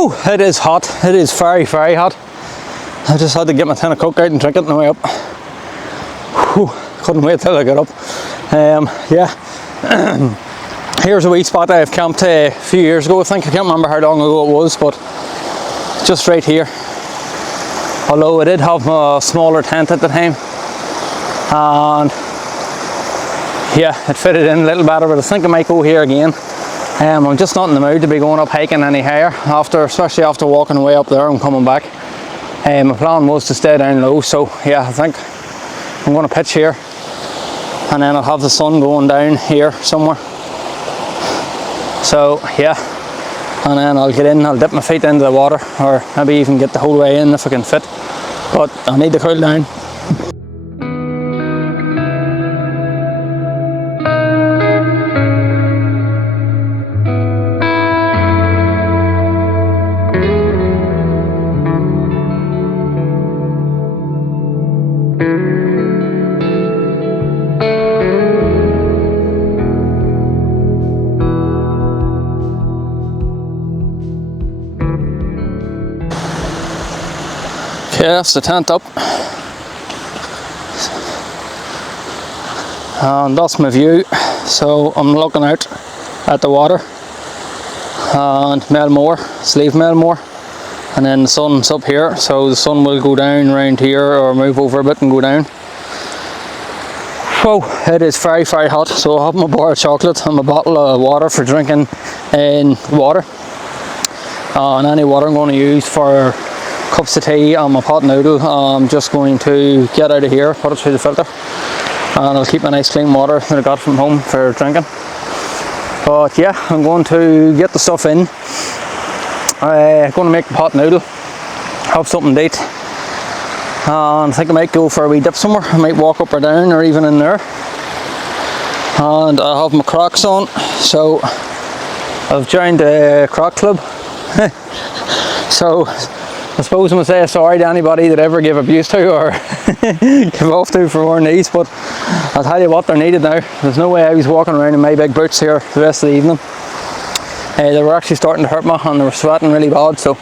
Whew, it is hot. It is very, very hot. I just had to get my tin of Coke out and drink it on the way up. Whew, couldn't wait till I got up. Yeah. Here's a wee spot I've camped a few years ago, I think. I can't remember how long ago it was, but just right here. Although I did have a smaller tent at the time. And yeah, it fitted in a little better, but I think I might go here again. I'm just not in the mood to be going up hiking any higher, especially after walking way up there and coming back. My plan was to stay down low, so yeah, I think I'm going to pitch here. And then I'll have the sun going down here somewhere. So yeah, and then I'll get in, I'll dip my feet into the water, or maybe even get the whole way in if I can fit. But I need to cool down. Okay, that's the tent up. And that's my view. So I'm looking out at the water and Melmore, Sleeve Melmore, and then the sun's up here, so the sun will go down around here or move over a bit and go down. Whoa, it is very, very hot. So I have my bar of chocolate and my bottle of water for drinking in water, and any water I'm going to use for cups of tea and my pot noodle, I'm just going to get out of here, put it through the filter, and I'll keep my nice clean water that I got from home for drinking. But yeah, I'm going to get the stuff in. I'm going to make the pot noodle, have something to eat, and I think I might go for a wee dip somewhere. I might walk up or down or even in there. And I have my Crocs on, so I've joined a Croc club. So I suppose I'm going to say sorry to anybody that ever gave abuse to or give off to for wearing these, but I'll tell you what, they're needed now. There's no way I was walking around in my big boots here the rest of the evening. They were actually starting to hurt me and they were sweating really bad, so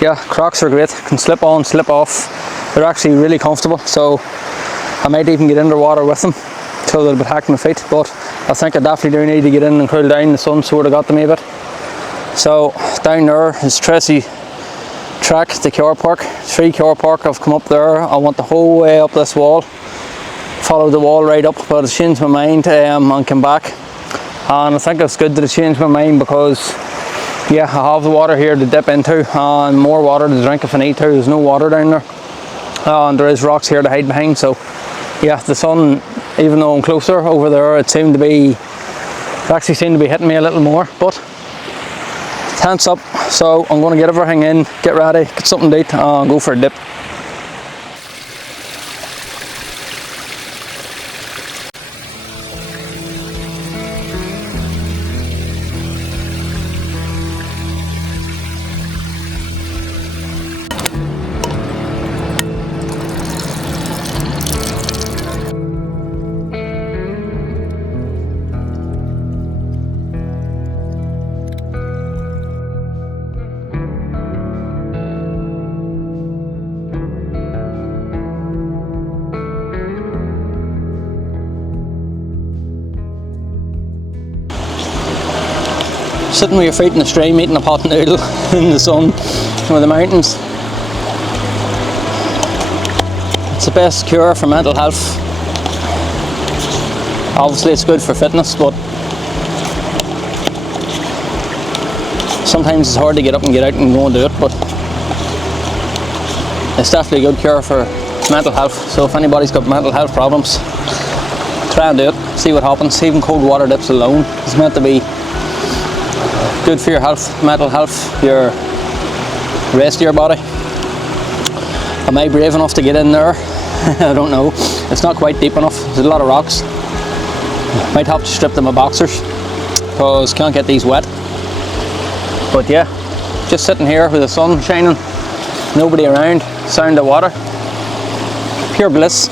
yeah, Crocs are great. Can slip on, slip off. They're actually really comfortable, so I might even get underwater with them so they'll protect my feet, but I think I definitely do need to get in and cool down. The sun sort of got to me a bit. So down there is Tracy Track, the car park, 3 car park. I've come up there. I went the whole way up this wall, followed the wall right up, but I changed my mind and came back. And I think it's good that I changed my mind because yeah, I have the water here to dip into and more water to drink if I need to. There's no water down there, and there is rocks here to hide behind. So yeah, the sun, even though I'm closer over there, it actually seemed to be hitting me a little more. But tent's up, so I'm going to get everything in, get ready, get something to eat, and go for a dip. Sitting with your feet in the stream, eating a pot noodle in the sun with the mountains. It's the best cure for mental health. Obviously it's good for fitness, but sometimes it's hard to get up and get out and go and do it, but it's definitely a good cure for mental health. So if anybody's got mental health problems, try and do it, see what happens. Even cold water dips alone is meant to be good for your health, mental health, your rest of your body. Am I brave enough to get in there? I don't know. It's not quite deep enough. There's a lot of rocks. Might have to strip them of boxers because can't get these wet. But yeah, just sitting here with the sun shining, nobody around, sound of water, pure bliss.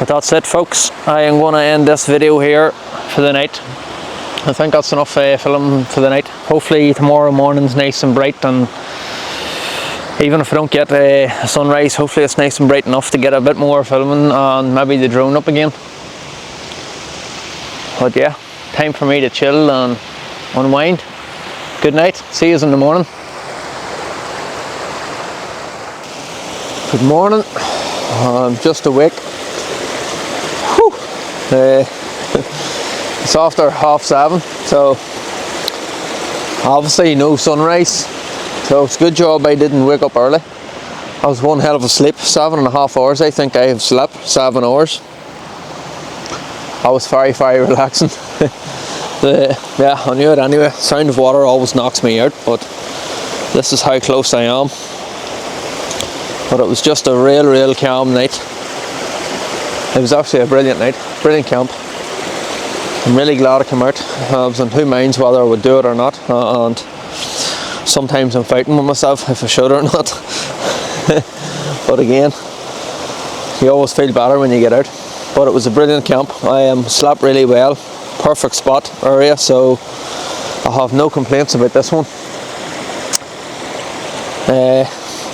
But that's it, folks. I am going to end this video here for the night. I think that's enough film for the night. Hopefully tomorrow morning's nice and bright, and even if I don't get a sunrise, hopefully it's nice and bright enough to get a bit more filming and maybe the drone up again. But yeah, time for me to chill and unwind. Good night, see you in the morning. Good morning, I'm just awake. Whew. It's after 7:30, so obviously no sunrise, so it's a good job I didn't wake up early. I was one hell of a sleep, 7.5 hours I think I have slept, 7 hours. That was very, very relaxing. Yeah, I knew it anyway. Sound of water always knocks me out, but this is how close I am. But it was just a real calm night. It was actually a brilliant night, brilliant camp. I'm really glad I came out. I was in two minds whether I would do it or not, and sometimes I'm fighting with myself if I should or not. But again, you always feel better when you get out. But it was a brilliant camp. I slept really well, perfect spot area, so I have no complaints about this one.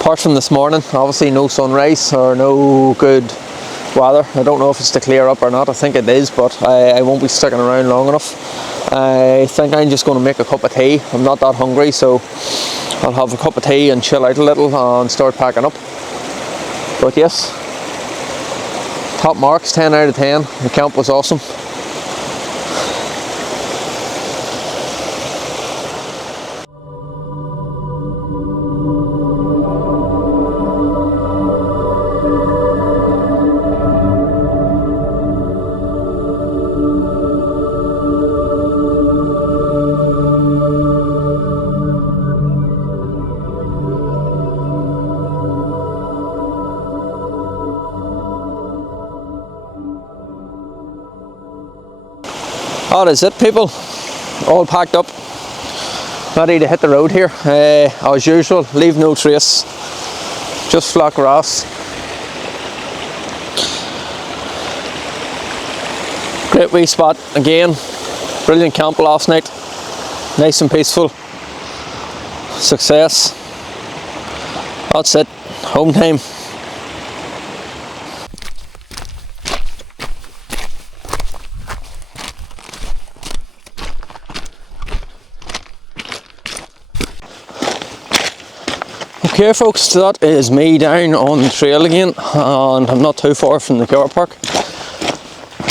Apart from this morning, obviously no sunrise or no good weather. I don't know if it's to clear up or not. I think it is, but I won't be sticking around long enough. I think I'm just going to make a cup of tea. I'm not that hungry, so I'll have a cup of tea and chill out a little and start packing up. But yes, top marks, 10 out of 10. The camp was awesome. That is it, people. All packed up, ready to hit the road here. As usual, leave no trace, just flat grass. Great wee spot again. Brilliant camp last night, nice and peaceful. Success. That's it, home time. Okay folks, that is me down on the trail again, and I'm not too far from the car park.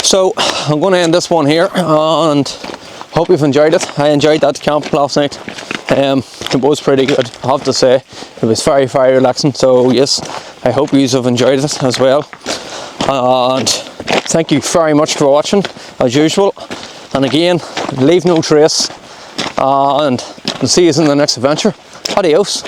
So I'm going to end this one here, and hope you've enjoyed it. I enjoyed that camp last night. It was pretty good, I have to say. It was very relaxing, so yes, I hope you have enjoyed it as well. And thank you very much for watching, as usual. And again, leave no trace, and we'll see you in the next adventure. Adios.